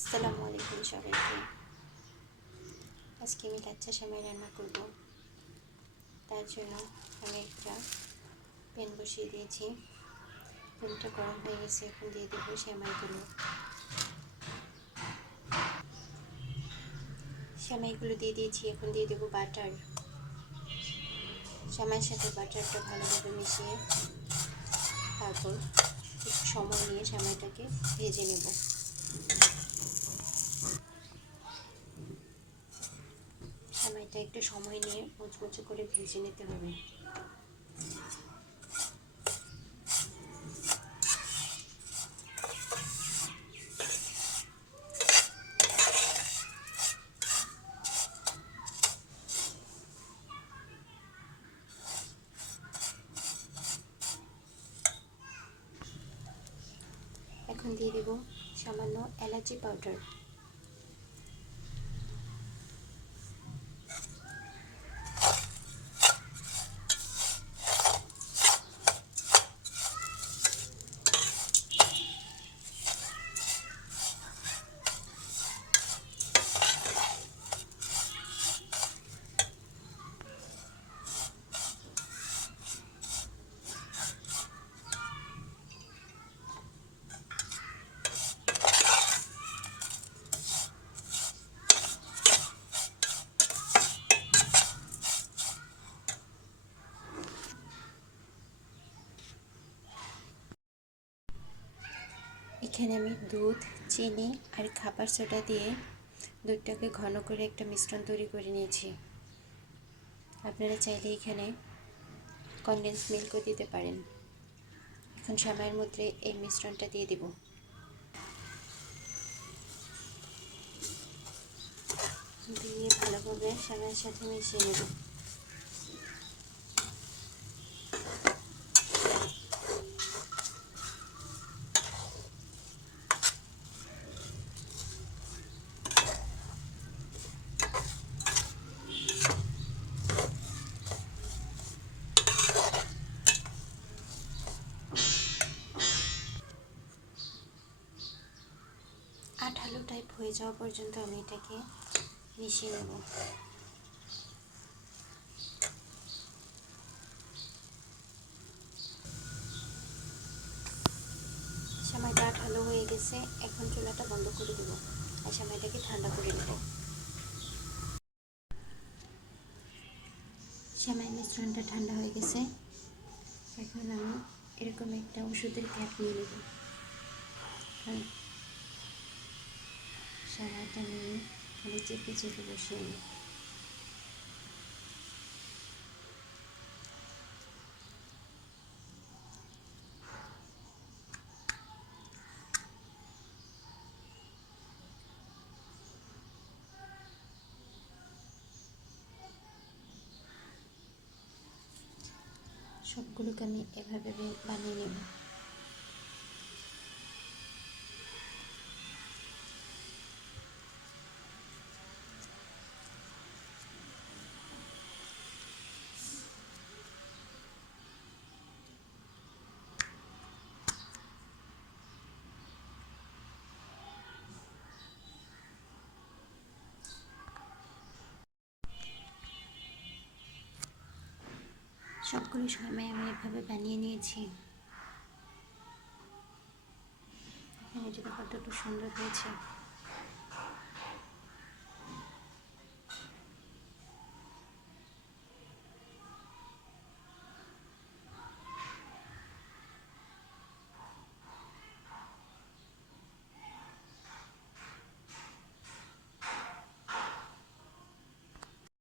আসসালামু আলাইকুম সবাইকে। আজকে আমি লাচ্ছা সেমাই রান্না করব। তার জন্য আমি একটা প্যান বসিয়ে দিয়েছি। প্যানটা গরম হয়ে গেছে, এখন দিয়ে দেবো সেমাইগুলো দিয়ে দিয়েছি। এখন দিয়ে দেবো বাটার। সেমাইয়ের সাথে বাটারটা ভালোভাবে মিশিয়ে তারপর একটু সময় নিয়ে সেমাইটাকে ভেজে নেব। সেমাইটা একটু সময় নিয়ে মুচমুচে করে ভেজে নিতে হবে। এখন দিয়ে দেব সামান্য এলাচি পাউডার। এখানে আমি দুধ, চিনি আর খাবার সোডা দিয়ে দুধটাকে ঘন করে একটা মিশ্রণ তৈরি করে নিয়েছি। আপনারা চাইলে এখানে কনডেন্স মিল্কও দিতে পারেন। এখন সেমাইয়ের মধ্যে এই মিশ্রণটা দিয়ে দেব। দিয়ে ভালোভাবে সেমাইয়ের সাথে মিশিয়ে নেব। আঠালো টাইপ হয়ে যাওয়া পর্যন্ত আমি এটাকে মিশিয়ে নেব। সেমাইটা আঠালো হয়ে গেছে, এখন চুলাটা বন্ধ করে দেব আর সেমাইটাকে ঠান্ডা করে নেব। সেমাই মিশ্রণটা ঠান্ডা হয়ে গেছে, এখন আমি এরকম একটা ওষুধের ক্যাপ নিয়ে নেব। সেমাইটা নিয়ে আমি চেপে চেপে বসিয়ে নিই। সবগুলোকে আমি এভাবে বানিয়ে নেব। সবগুলো সেমাই আমি এভাবে বানিয়ে নিয়েছি। এখানে যদি কতটা সুন্দর হয়েছে।